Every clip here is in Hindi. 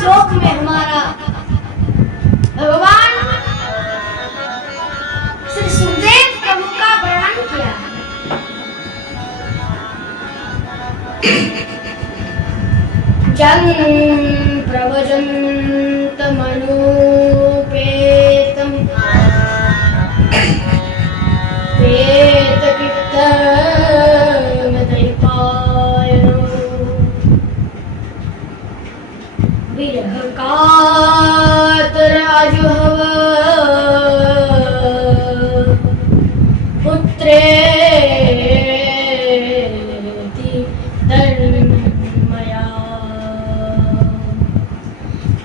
श्लोक में हमारा भगवान श्री सुखदेव प्रभु का वर्णन किया है। जं प्रव्रजन्तमनुपेतं प्रेतकृत्यमदैपायनो विरहकातराजुहव पुत्रेति तन्मया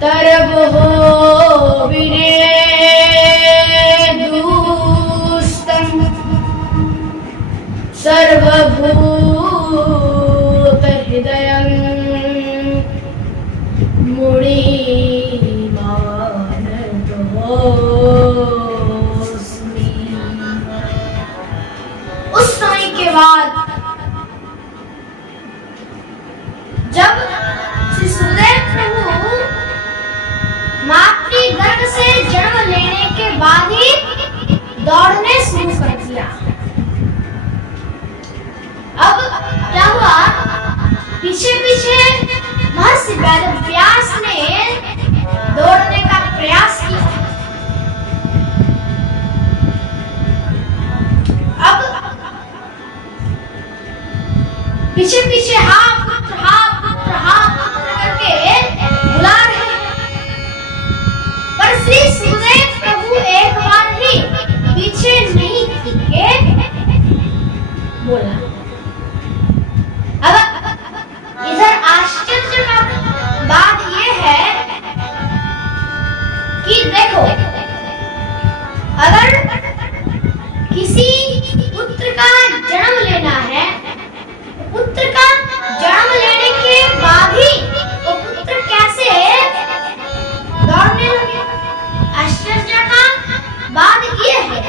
तरवो विनेदुस्तं सर्वभूतहृदयं मुनिमानतोऽस्मि। उस समय के बाद जब श्री सुखदेव प्रभु मातृ गर्भ से जन्म लेने के बाद ही दौड़ने शुरू कर दिया। अब क्या हुआ, पीछे पीछे महर्षि वेदव्यास ने दौड़ने का प्रयास किया। अब पीछे पीछे हा पुत्र करके बुला रहे हैं, पर श्री सुखदेव प्रभु एक बार भी पीछे नहीं फिरे बोला। अब इधर आश्चर्य का बात यह है कि देखो, अगर किसी पुत्र का जन्म लेना है, पुत्र का जन्म लेने के बाद ही वो पुत्र कैसे दौड़ने लगे। आश्चर्य का बात यह है,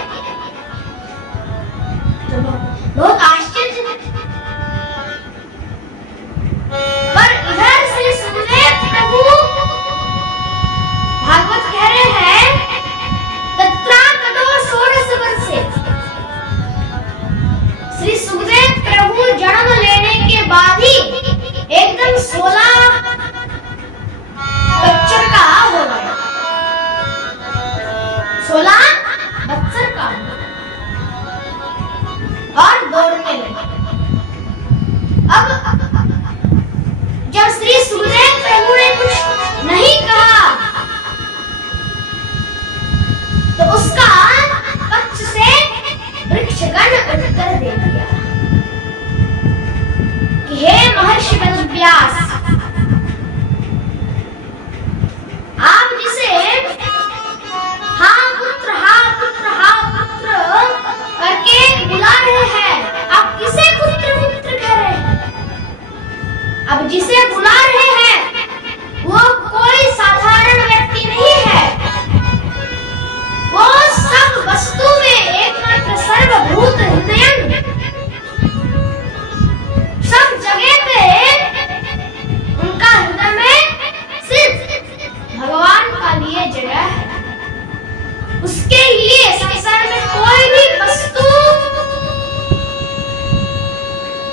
तो बहुत आश्चर्य है। पर इधर श्री सुखदेव प्रभु भागवत कह रहे हैं, तत्रागतो षोडश वर्षे। श्री सुखदेव प्रभु जन्म लेने के बाद ही एकदम 16 बच्चों का हो गया, 16 बच्चों का और दौड़ने लगे। अब जब श्री सुखदेव प्रभु ने कुछ नहीं कहा तो उसका पक्ष से वृक्षगण उत्तर दे दिया कि हे महर्षि वेदव्यास, आप जिसे हाँ पुत्र करके बुला रहे हैं, आप किसे पुत्र कह रहे हैं? अब जिसे बुला रहे हैं वो कोई साधारण व्यक्ति नहीं है, वो सब वस्तु में एकमात्र सर्वभूत हृदयं, सब जगह पे उनका हृदय में सिर्फ भगवान का लिए जगह है। उसके लिए संसार में कोई भी वस्तु,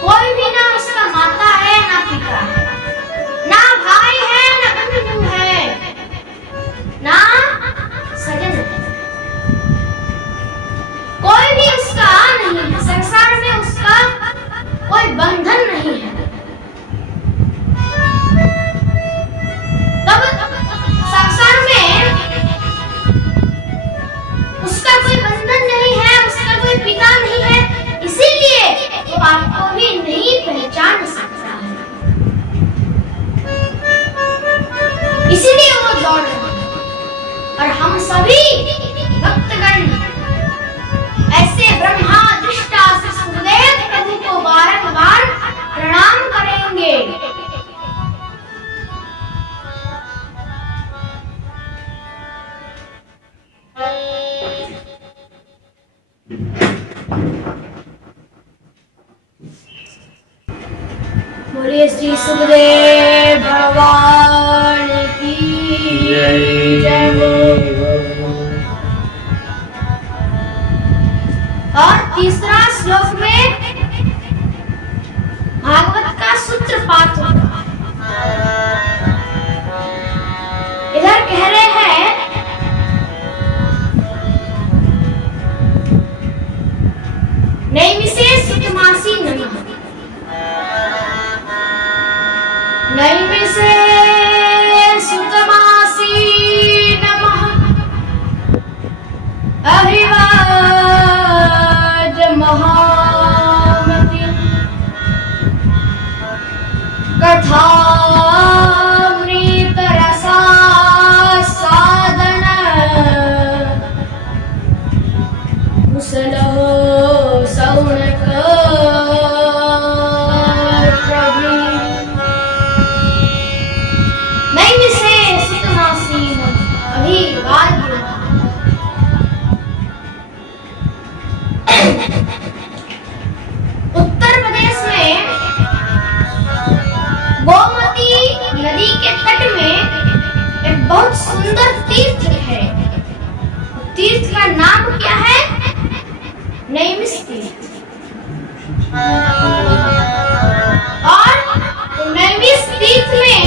कोई भी ना उसका माता है ना पिता है, ना भाई है ना बंधु है ना सजन है, कोई भी उसका नहीं है। संसार में उसका कोई बंधन नहीं है। तब संसार में उसका कोई बंधन नहीं है, उसका कोई पिता नहीं है, इसीलिए वो आपको भी नहीं पहचान सकता है, इसीलिए वो दौड़ रहा है। और हम सभी भक्तगण ऐसे ब्रह्मा दृष्टा से सुखदेव प्रभु को बारंबार प्रणाम करेंगे। बोलिए श्री सुखदेव भगवान की जय हो। और तीसरा श्लोक में भागवत का सूत्रपात होगा। इधर कह रहे हैं नैमिषे सुतमासी नमः। नैमिषे सुतमासी नमः अभिवाद महामति कथामृत रसा सादन कुशलो सौनक प्रभु। नैमिषे सुतमासी अभिवाद। उत्तर प्रदेश में गोमती नदी के तट में एक बहुत सुंदर तीर्थ है। तीर्थ का नाम क्या है? नैमिष तीर्थ। और नैमिष तीर्थ में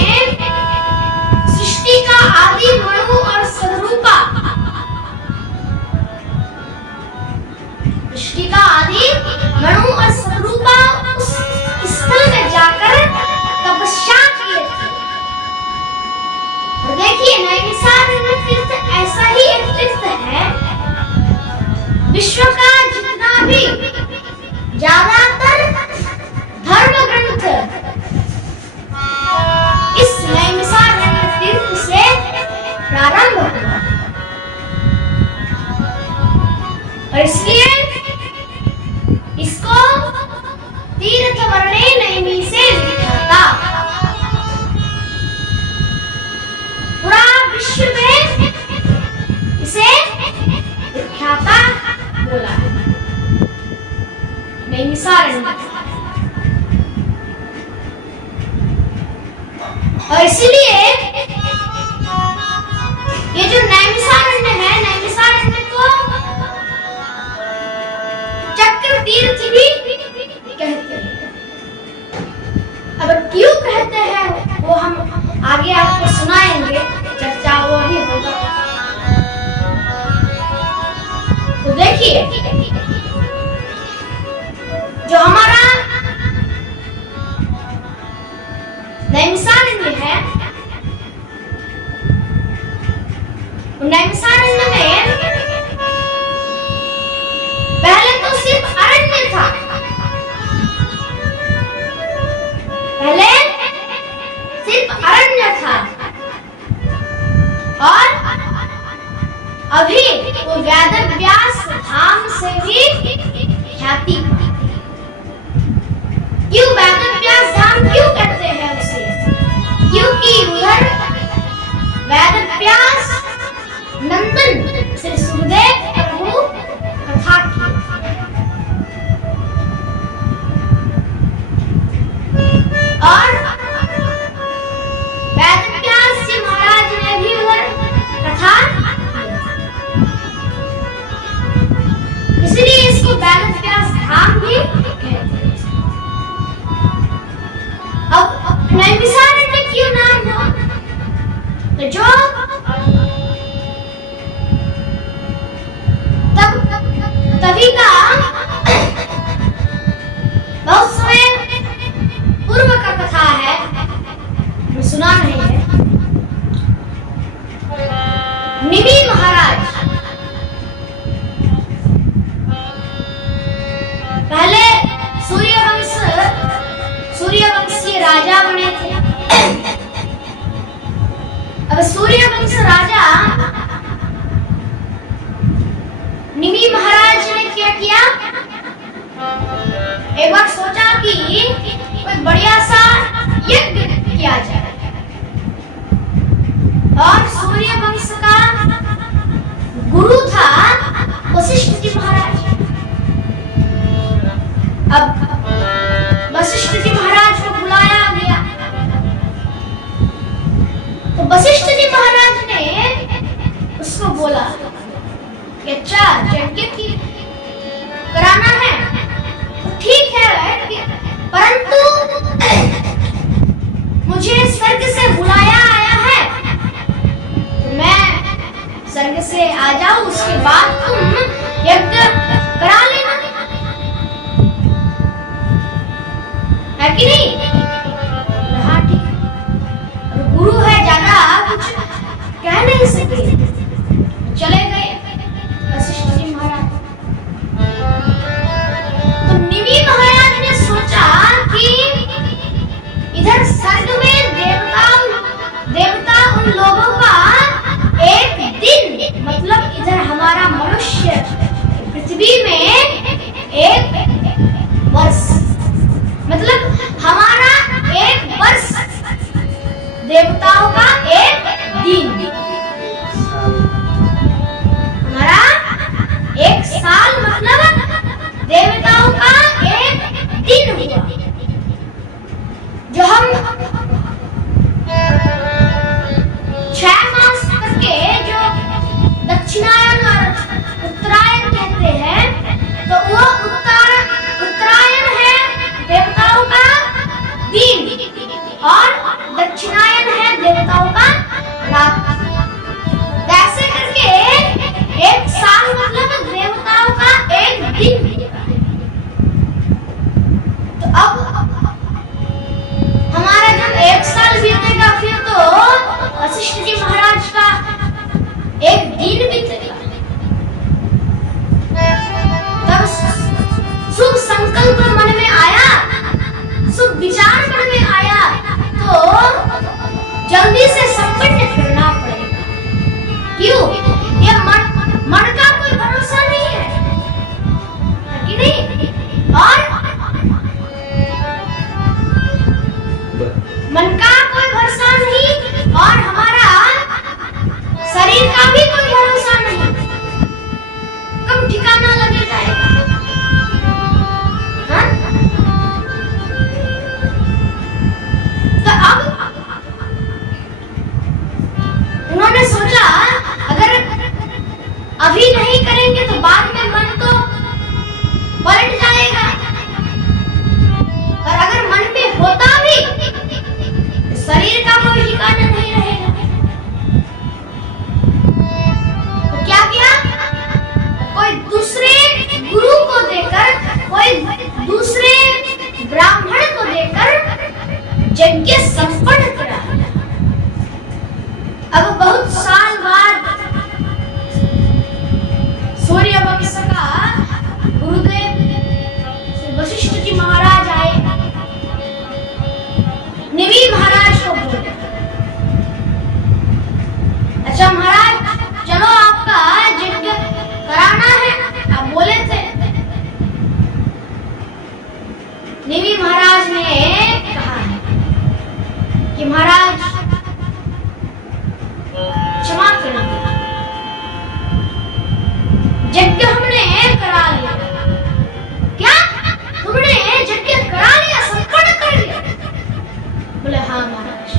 सृष्टि का आदि मनु और सद्रूपा, सृष्टि का आदि मनु और सद्रूपा उस स्थल में जाकर तपस्या किए थे। और देखिए नैमिषारण्य तीर्थ ऐसा ही एक तीर्थ है। विश्व का जितना भी ज्यादातर धर्म ग्रंथ इस नैमिषारण्य तीर्थ से प्रारंभ हुआ। और इसलिए इसको तीर्थ वर्णे नैमिषे विख्याता। पूरा विश्व में इसे विख्याता बोला है नैमिषारण्य। और इसलिए ये जो नैमिषारण्य है, नैमिषारण्य को चक्र तीर्थ भी कहते हैं। अब क्यों कहते हैं वो हम आगे आपको सुनाएंगे, चर्चा वो भी होगा। तो देखिए जो हमारा नैमिषारण्य है, नैमिषारण्य में पहले तो सिर्फ अरण्य था। पहले सिर्फ अरण्य था और अभी वो वेदव्यास धाम से भी ख्याति। क्यों वेदव्यास धाम क्यों कहते हैं उसे? क्योंकि उधर वेदव्यास नंदन श्री सुखदेव प्रभु कथा की। और वेदव्यास जी महाराज ने भी उधर कथा, इसलिए इसको वेदव्यास धाम भी कहते हैं। अब नैमिषारण्य क्यों नाम हो? तो जो तभी का बहुत समय पूर्व का कथा है, सुना नहीं है। निमि महाराज पहले सूर्यवंशी राजा बने थे। अब सूर्यवंश राजा निमि महाराज ने क्या किया? एक बार सोचा कि कोई बढ़िया सा यज्ञ किया जाए। और सूर्यवंश का गुरु था वशिष्ठ जी महाराज। अब वशिष्ठ जी महाराज को बुलाया गया तो वशिष्ठ जी महाराज ने परंतु मुझे स्वर्ग से बुलाया आया है, तो मैं स्वर्ग से आ जाऊं, उसके बाद तुम यज्ञ करा लेना, है कि नहीं? हाँ ठीक है। और गुरु है, ज्यादा कुछ कह नहीं सके, चले गए वशिष्ठ जी महाराज। तो निमि महाराज ने सोचा कि इधर स्वर्ग में देवता उन लोगों का एक दिन, मतलब इधर हमारा मनुष्य पृथ्वी में एक वर्ष, मतलब हमारा एक वर्ष, देवताओं का एक दिन, हमारा एक साल, मतलब देवताओं का एक दिन हुआ। जो हम 6 मास करके जो दक्षिणायन और उत्तरायण कहते हैं, तो वो उत्तरायण है देवताओं का दिन और दक्षिणायन है देवताओं का रात। ऐसे करके एक साल मतलब देवताओं का एक दिन। तो अब हमारा जब एक साल बीतेगा, फिर तो वशिष्ठ जी महाराज का एक दिन बीतेगा। तब शुभ संकल्प मन में आया, शुभ विचार मन में आया, तो जल्दी से संपन्न करना पड़ेगा। क्यों? ये मन का कोई भरोसा नहीं है कि नहीं? और मन का कोई भरोसा नहीं, और हमारा शरीर का भी कोई भरोसा नहीं, कब ठिकाना लगे जाएगा। हाँ? तो अब उन्होंने सोचा अगर अभी नहीं करेंगे तो बाद में मन तो पलट जाएगा, और अगर मन में होता भी तो शरीर का कोई ठिकाना नहीं रहेगा। तो क्या किया? कोई दूसरे गुरु को देकर, कोई दूसरे ब्राह्मण को देकर यज्ञ संपन्न करा। अब बहुत साल बाद सूर्य वंश का गुरुदेव वशिष्ठ जी महाराज आए, निमि महाराज को बोले, अच्छा महाराज चलो आपका यज्ञ कराना है। आप बोले थे। निमि महाराज ने कहा कि महाराज क्षमा करें, यज्ञ हमने करा लिया। क्या तुमने यज्ञ करा लिया, संपन्न कर लिया? बोले हाँ महाराज,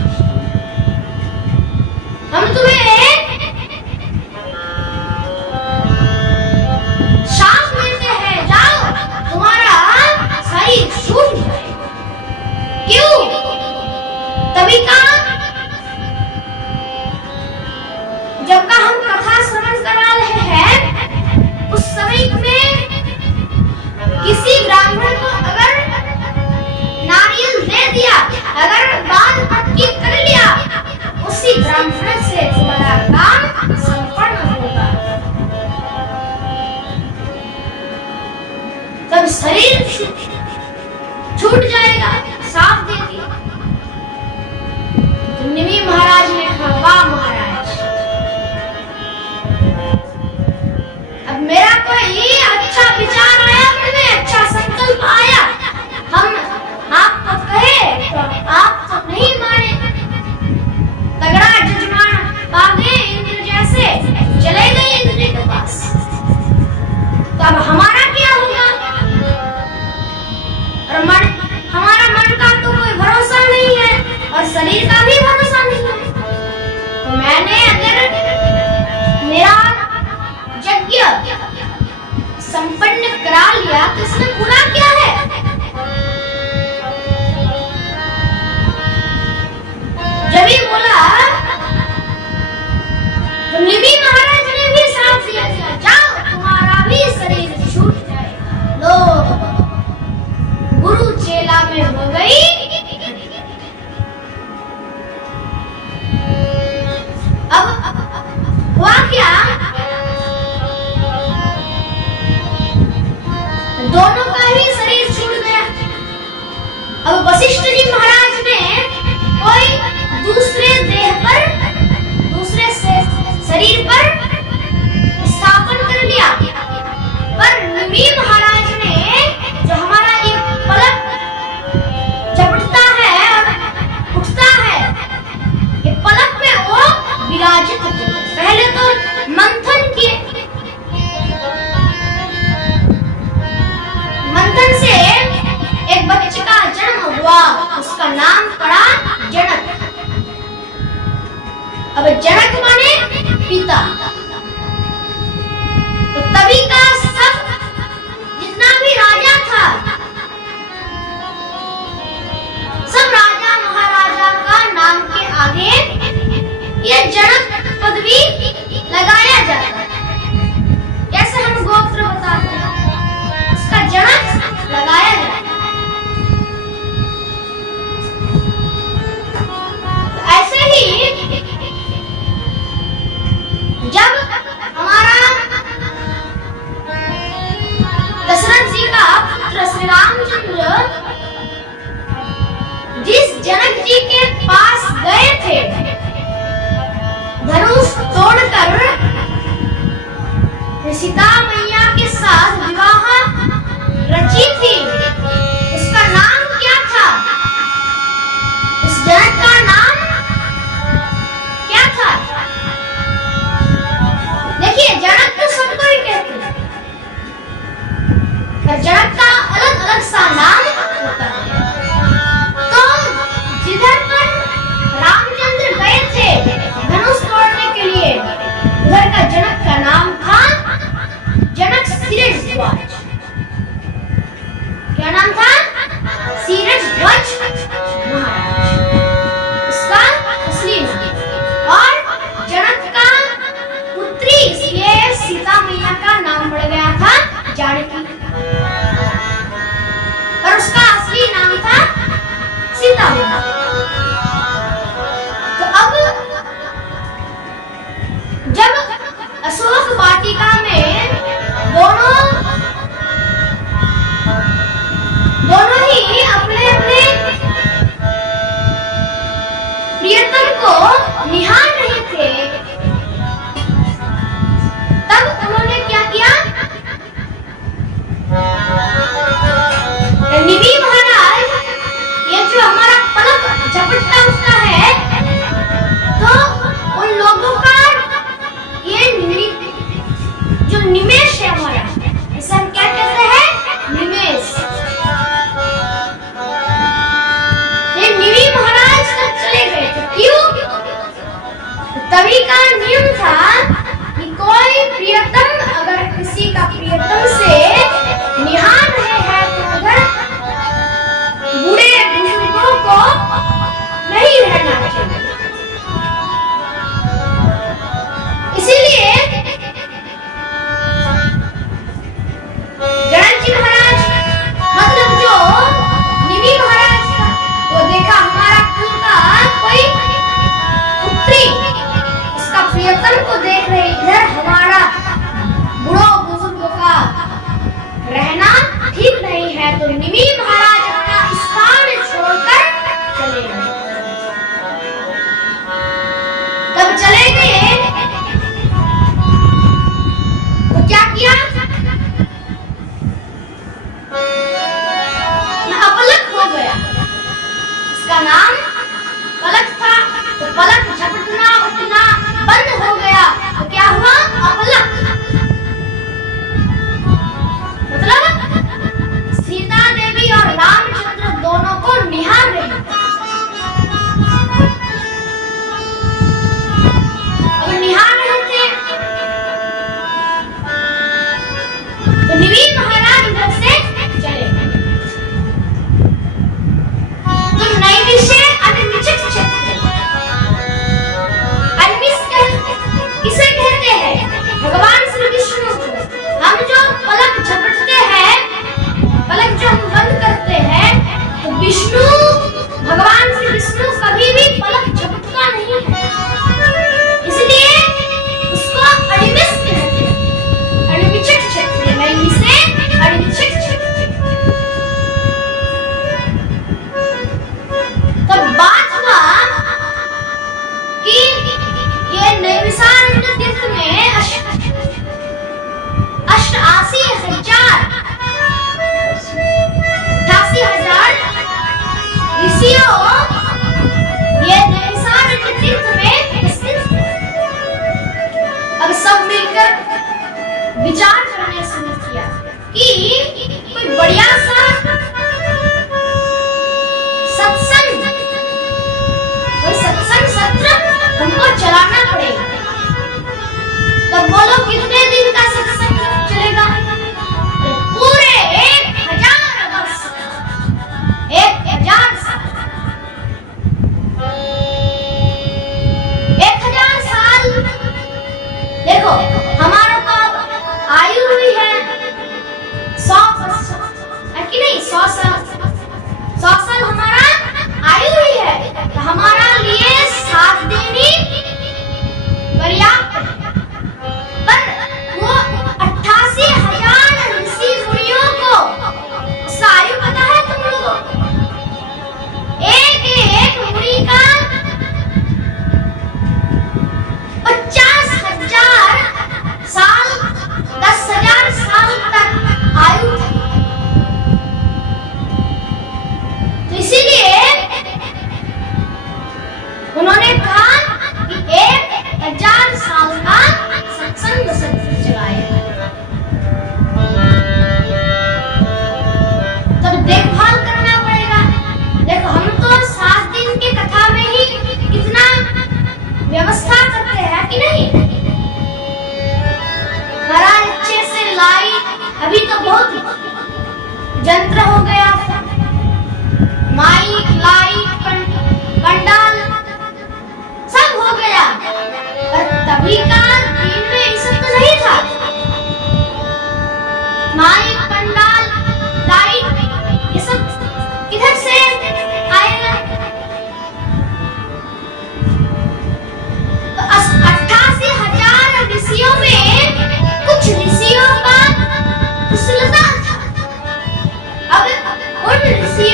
हम तुम्हें शाप देते हैं, जाओ तुम्हारा शरीर सूख जाए। क्यों? तभी का जब का हम कथा श्रवण करा रहे हैं, उस समय में किसी ब्राह्मण को अगर नारियल दे दिया, अगर दान पक्की कर लिया, उसी ब्राह्मण से तुम्हारा काम संपन्न होगा। तब शरीर छूट जाएगा, साफ दे दिया। निमि महाराज ने कहा वाह महाराज, अब मेरा कोई अच्छा विचार आया, मुझे अच्छा संकल्प आया, हम आपको कहे तो आप तो नहीं माने, तगड़ा जजमान पागे इंद्र जैसे चले गए इंद्र के पास। तो अब हमारा क्या होगा? और हमारा मन का तो कोई भरोसा नहीं है, और शरीर का भी भरोसा नहीं है। तो मैंने अगर मेरा यज्ञ संपन्न करा लिया तो इसमें बुरा क्या है? में हो गई। अब हुआ क्या, दोनों का ही शरीर छूट गया। अब वशिष्ठ जी महाराज ने कोई दूसरे देह पर, दूसरे शरीर पर स्थापन कर लिया, पर निमि महाराज ने जो हमारा ये पलक झपटता है और उठता है, ये पलक में वो विराजित थे। पहले तो मंथन किए, मंथन से एक बच्चे का जन्म हुआ, उसका नाम पड़ा जनक। अब जनक माने पिता। तो तभी का सब जितना भी राजा था, सब राजा महाराजा का नाम के आगे ये जनक पदवी लगाया जाता है। कैसे हम गोत्र बताते हैं, उसका जनक लगाया जाता है। ऐसे ही जब हमारा दशरथ जी का पुत्र श्री रामचंद्र जिस जनक जी के पास गए थे धनुष तोड़कर सीता मैया के साथ विवाह रची थी, उसका नाम क्या था? उस जनक का नाम क्या था? देखिए, जनक तो सबको ही कहते हैं, पर जनक का अलग अलग सा नाम होता है। तो जिधर पर रामचंद्र गए थे धनुष तोड़ने के लिए, उधर का जनक का नाम था जनक शिरध्वज। क्या नाम था? शिरध्वज महाराज, उसका असली नाम। और जनक का पुत्री, इसलिए सीता मैया का नाम पड़ गया था जानकी, पर उसका असली नाम था सीता मैया। तो अब जब अशोक वाटिका में दोनों ही अपने अपने प्रियतम को निहार रहे थे, तब उन्होंने क्या किया? निमि महाराज, ये जो हमारा पलक झपटता उठता है, तो उन लोगों का ये जो निमेष है हमारा, इसे हम क्या कहते हैं? निमेष। ये निमि महाराज तक चले गए थे, क्यों? तभी का नियम था कि कोई प्रियतम अगर किसी का प्रियतम से निहार रहे हैं तो उधर बूढ़े बुजुर्गों को नहीं रहना चाहिए। इसीलिए जनक जी महाराज, मतलब जो निमि महाराज था, वो देखा हमारा कुल का कोई पुत्री इसका प्रियतम को देख रही, इधर हमारा बूढ़ों बुजुर्गों का रहना ठीक नहीं है, तो निमि महाराज अपना स्थान छोड़कर चले गए। तब चले गए तो क्या किया? अपलक हो गया, इसका नाम पलक था, तो पलक झपटना उठना बंद हो गया, तो क्या हुआ? अपलक। मतलब सीता देवी और रामचंद्र दोनों को निहार रही। अब निहार रहे थे तो निमि महाराज उधर से चले गए। तो नैमिषे अनिमिषित क्षेत्र, अनिमिष किसे कहते हैं?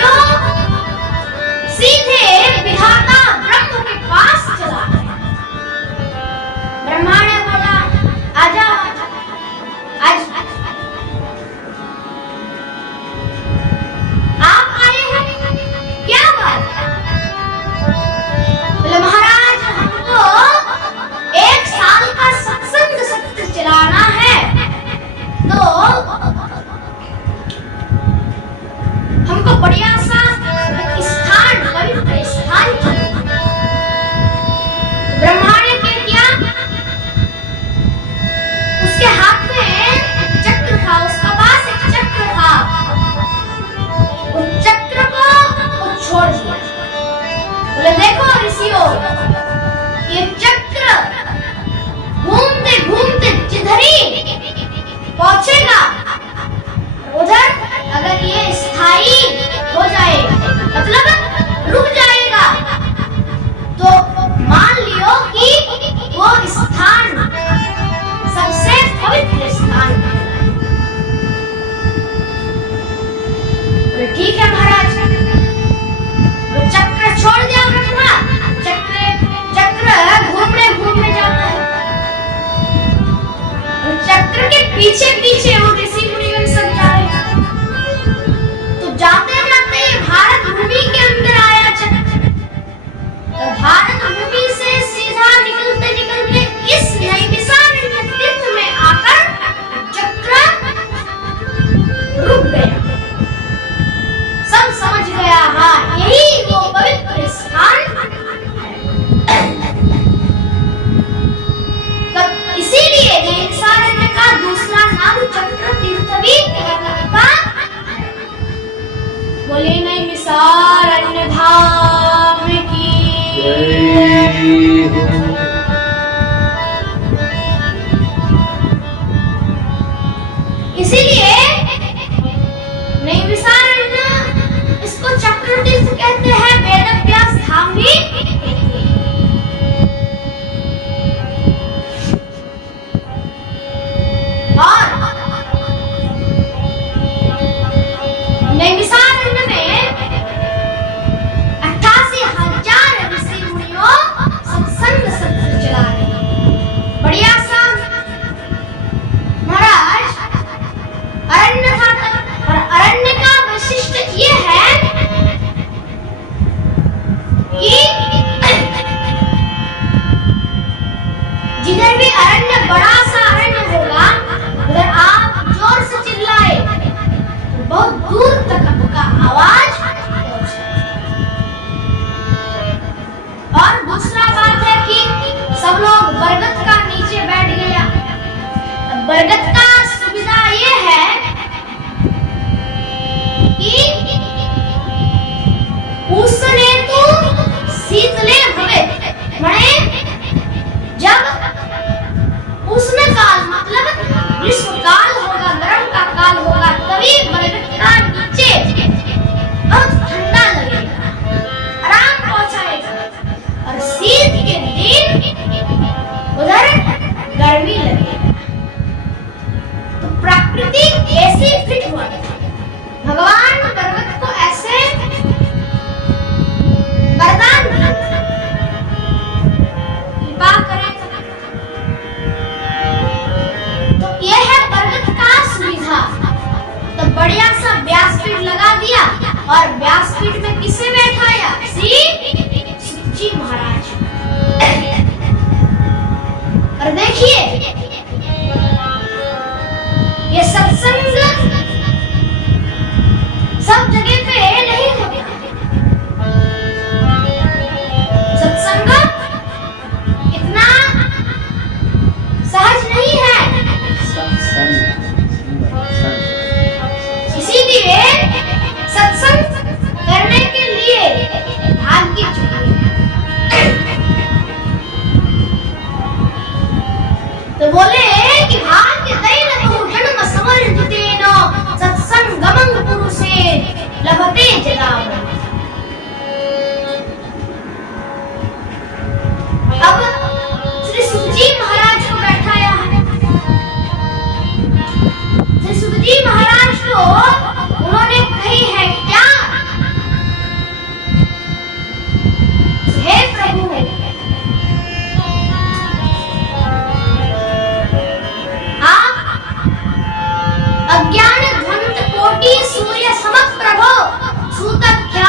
ऋषियों सीधे विधाता ब्रह्म के पास चला गए। ब्रह्मा ने बोला, आजा आज आप आए हैं, क्या बात है? बोले महाराज, हमको 1 साल का सत्संग सत्र चलाना है, तो हमको बढ़िया सा स्थान, पवित्र स्थान चाहिए। ब्रह्मा ने क्या किया? उसके हाथ में चक्र था, उसका पास एक चक्र था, उस चक्र को छोड़ दिया। बोले देखो ऋषियों, ये चक्र घूमते घूमते जिधर ही पहुंचेगा, उधर अगर ये स्थायी हो जाए, मतलब रुक जाएगा, तो मान लियो कि वो स्थान सबसे पवित्र स्थान है। ठीक है महाराज। वो चक्र छोड़ दिया ब्रह्मा, चक्र घूमने घूमने जाता है। चक्र के पीछे पीछे वो ऋषि मुनिगण सब जा रहे हैं। तो जाते जाते भारत भूमि के अंदर आया चक्र। तो भारत भूमि से सीधा निकलते निकलते इस नैमिषारण्य तीर्थ में आकर चक्र रुक गया। सब समझ गया, हाँ यही वो पवित्र स्थान है। तब इसीलिए नैमिषारण्य का दूसरा नाम चक्र तीर्थ भी था। बोले नैमिषारण्य धाम की इसीलिए नैमिषारण्य इसको चक्र तीर्थ कहते हैं, वेद व्यास धाम भी। और नैमिषारण्य में 88,000 ऋषि मुनियों सत्संग सत्र चला रहे हैं। बढ़िया सा महाराज अरण्य था, और अरण्य का वैशिष्ट्य ये है कि जिधर भी अरण्य, बड़ा सा अरण्य होगा, उधर आप जोर से चिल्लाए तो बहुत दूर तक आपका आवाज पहुंचे। और दूसरा बात है कि सब लोग बरगद का नीचे बैठ गया। बरगद का सुविधा ये है कि उसने तो शीतले हुए मणे, जब उष्ण काल मतलब ग्रीष्म काल होगा, गर्म का काल होगा, तभी बरगद का नीचे बहुत ठंडा लगेगा, आराम पहुंचाएगा। और शीत के दिन उधर गर्मी लगेगा। तो प्रकृति ऐसे फिट हुआ, भगवान बरगद को ऐसे वरदान दिया, कृपा करें। तो ये है बरगद का सुविधा। तो बढ़िया सा व्यासपीठ लगा दिया, और व्यासपीठ में किसे बैठाया? श्री सुखजी महाराज। और देखिए ये सत्संग सब जगह पे नहीं होता। सत्संग इतना सहज नहीं है। इसीलिए सत्संग करने के लिए भाग्य चाहिए।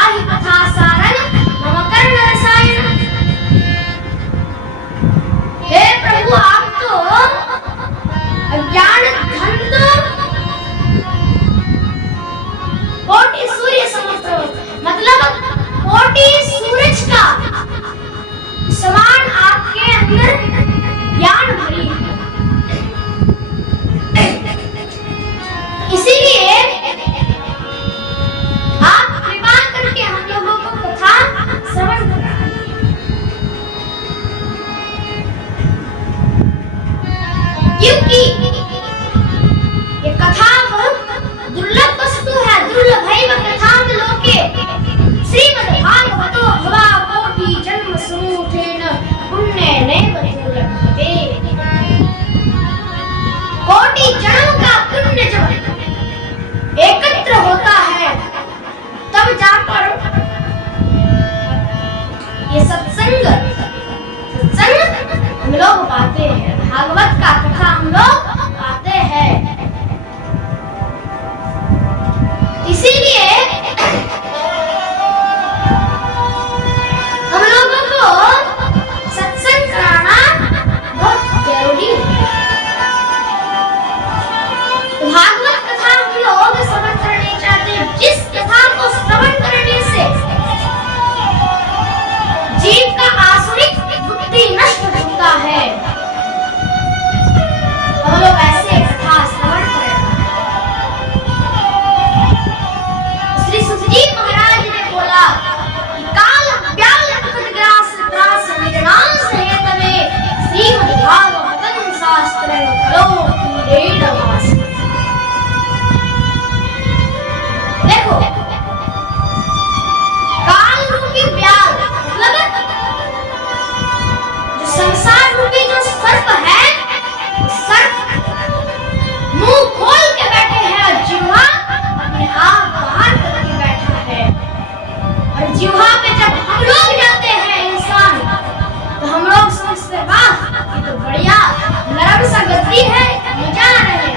पाहि कथा सारन मम कर्ण रसायन। हे प्रभु, आप तो अज्ञान धंध कोटि सूर्य समप्रभ, मतलब कोटि सूरज का समान आपके अंदर ज्ञान भरी है। इसीलिए आप कृपा करके हम लोगों को कथा श्रवण कराएं। क्योंकि ये कथा बहुत दुर्लभ वस्तु है। दुर्लभैव कथां लोके श्रीमद्भागवतो भवा कोटि जन्म समूहेन पुण्येनैव दुर्लभते। कोटि जन्म का पुण्य जब एकत्र होता है तब जाकर ये सत्संग हम लोग पाते हैं, भागवत का कथा हम लोग पाते हैं। इसीलिए हम लोगों को सत्संग कराना बहुत जरूरी है। भागवत कथा हम लोग श्रवण करनी चाहते हैं। जिस कथा को श्रवण करने से जीव का आसुरिक बुद्धि नष्ट होता है, हम लोग ऐसे कथा श्रवण करें। श्री सुखजी महाराज ने बोला कि काल व्याल मुकुट ग्रास ग्रास विनाश हेतवे श्रीमद्भागवतं शास्त्रं करोति रेणवास। देखो, काल रूपी व्याल मतलब जो संसार रूपी जो सर्प है, सर्प मुंह खोल के बैठे हैं और जिह्वा अपने आप बाहर करके बैठा है। और जिह्वा पे जब हम लोग जाते हैं इंसान, तो हम लोग सोचते वाह ये तो बढ़िया नरम सा गति है, मजा आ रहा है।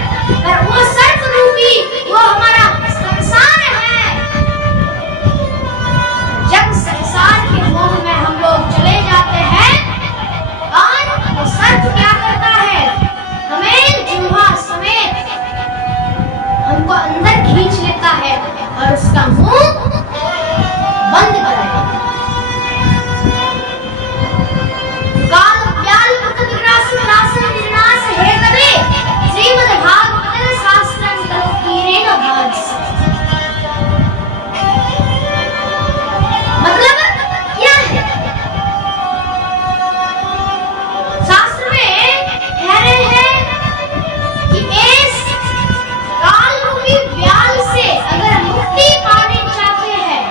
पर वो सर्प रूपी वो हमारा संसार है। जब संसार के मोह में हम लोग चले जाते हैं और वो सर्प क्या करता है, हमें जिह्वा समेत हमको अंदर खींच लेता है और उसका मुंह बंद कर देता है। काल व्याल मुकुट ग्रास ग्रास विनाश हेतवे श्रीमद्भागवतं शास्त्रं करोति रेणवास। मतलब क्या है? शास्त्र में कह रहे हैं कि इस काल रूपी व्याल से अगर मुक्ति पानी चाहते हैं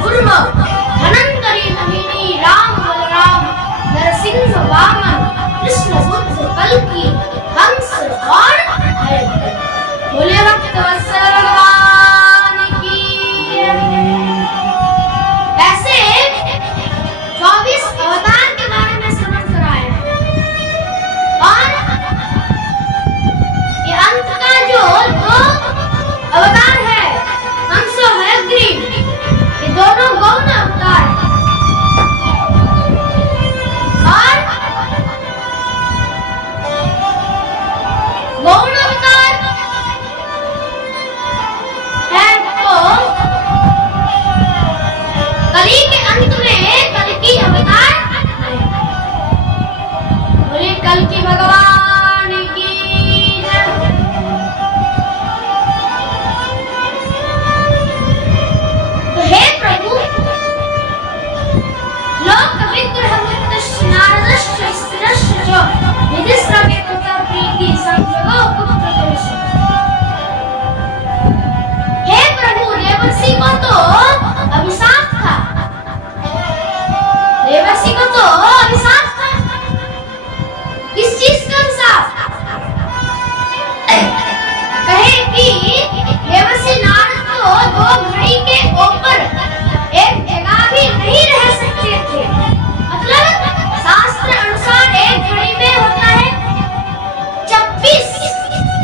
कूर्म धनंतरी मोहिनी राम बलराम नरसिंह वामन कृष्ण बुद्ध कल्कि हंस और हरि। बोले भक्त वत्सल भगवान की। वैसे 24 अवतार के बारे में समझ कर आए हैं और ये अंत का जो 2 अवतार है हंस और हयग्रीव, ये दोनों गौण अवतार और गौण अवतार है तो कली के अंत में कल्कि अवतार आए। बोले कल्कि भगवान की जय। तो हे प्रभु लोक विग्रह मुक्तश्च नारदश्च स्थिरश्च च निधिस्रवे तथा प्रीति संजगो पुत्र पुरुष। हे प्रभु देवर्षि को तो अभिशाप था, देवर्षि को तो अभिशाप था। किस चीज का अभिशाप? कहे कि देवर्षि नारद तो 2 घड़ी के ऊपर एक जगह भी नहीं रह सकते थे। मतलब शास्त्र अनुसार एक घड़ी में होता है 26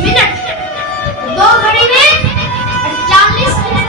मिनट, 2 घड़ी में 48 मिनट।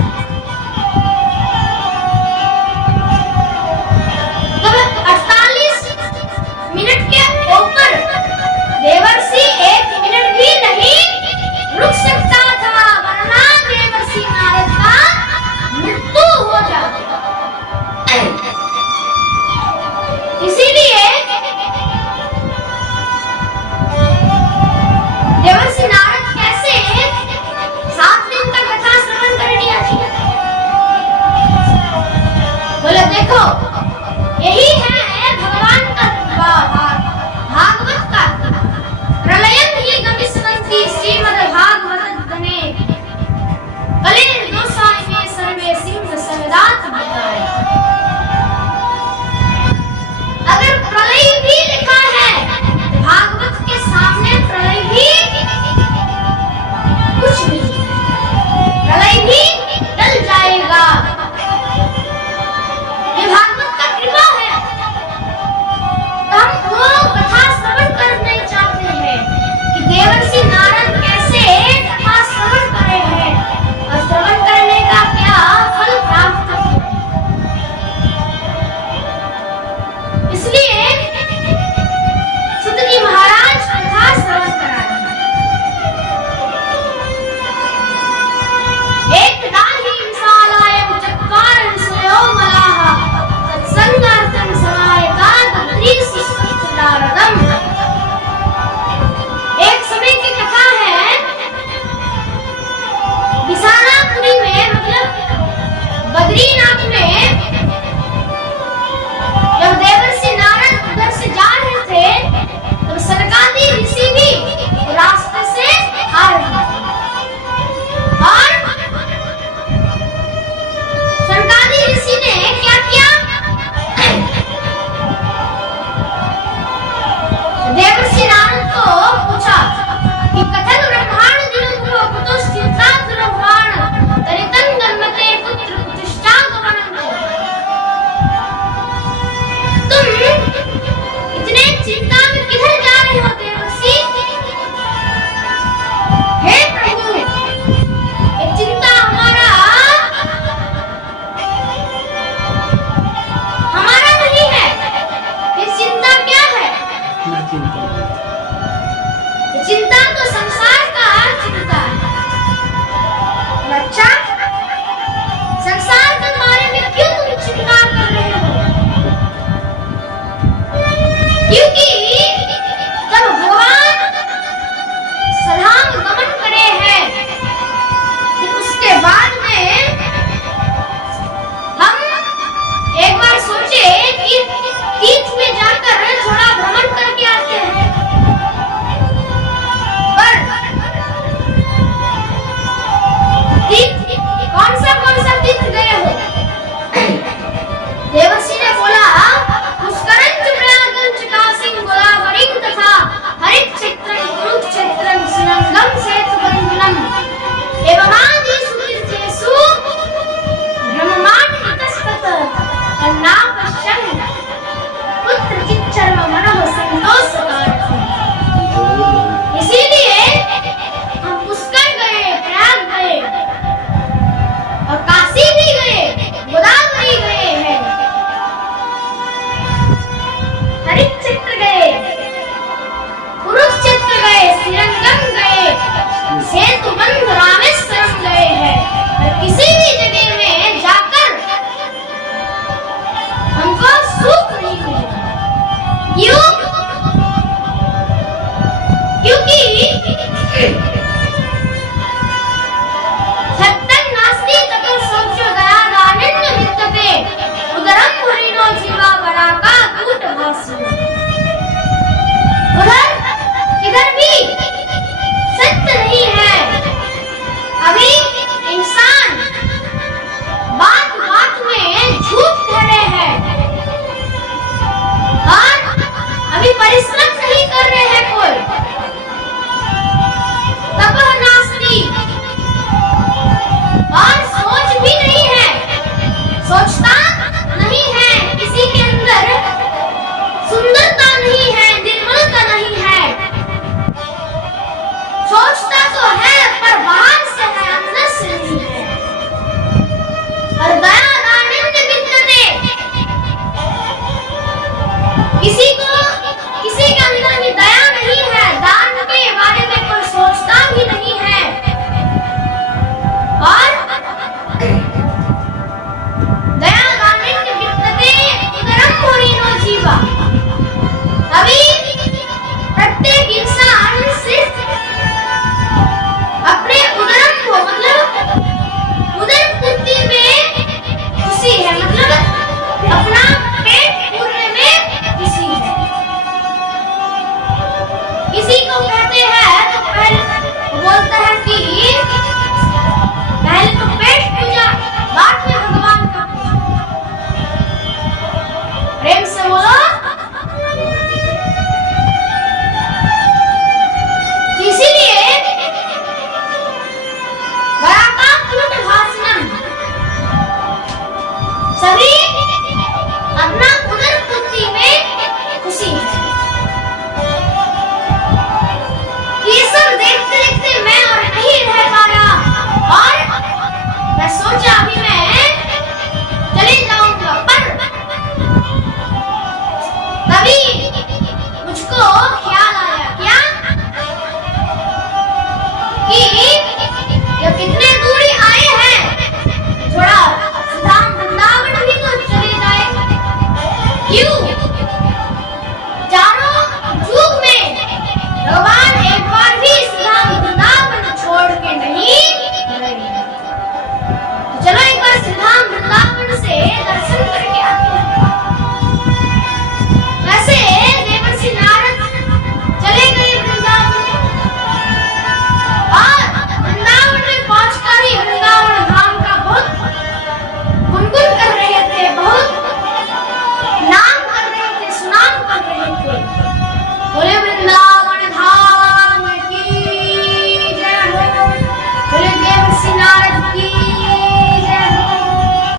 सेतु बंध रावे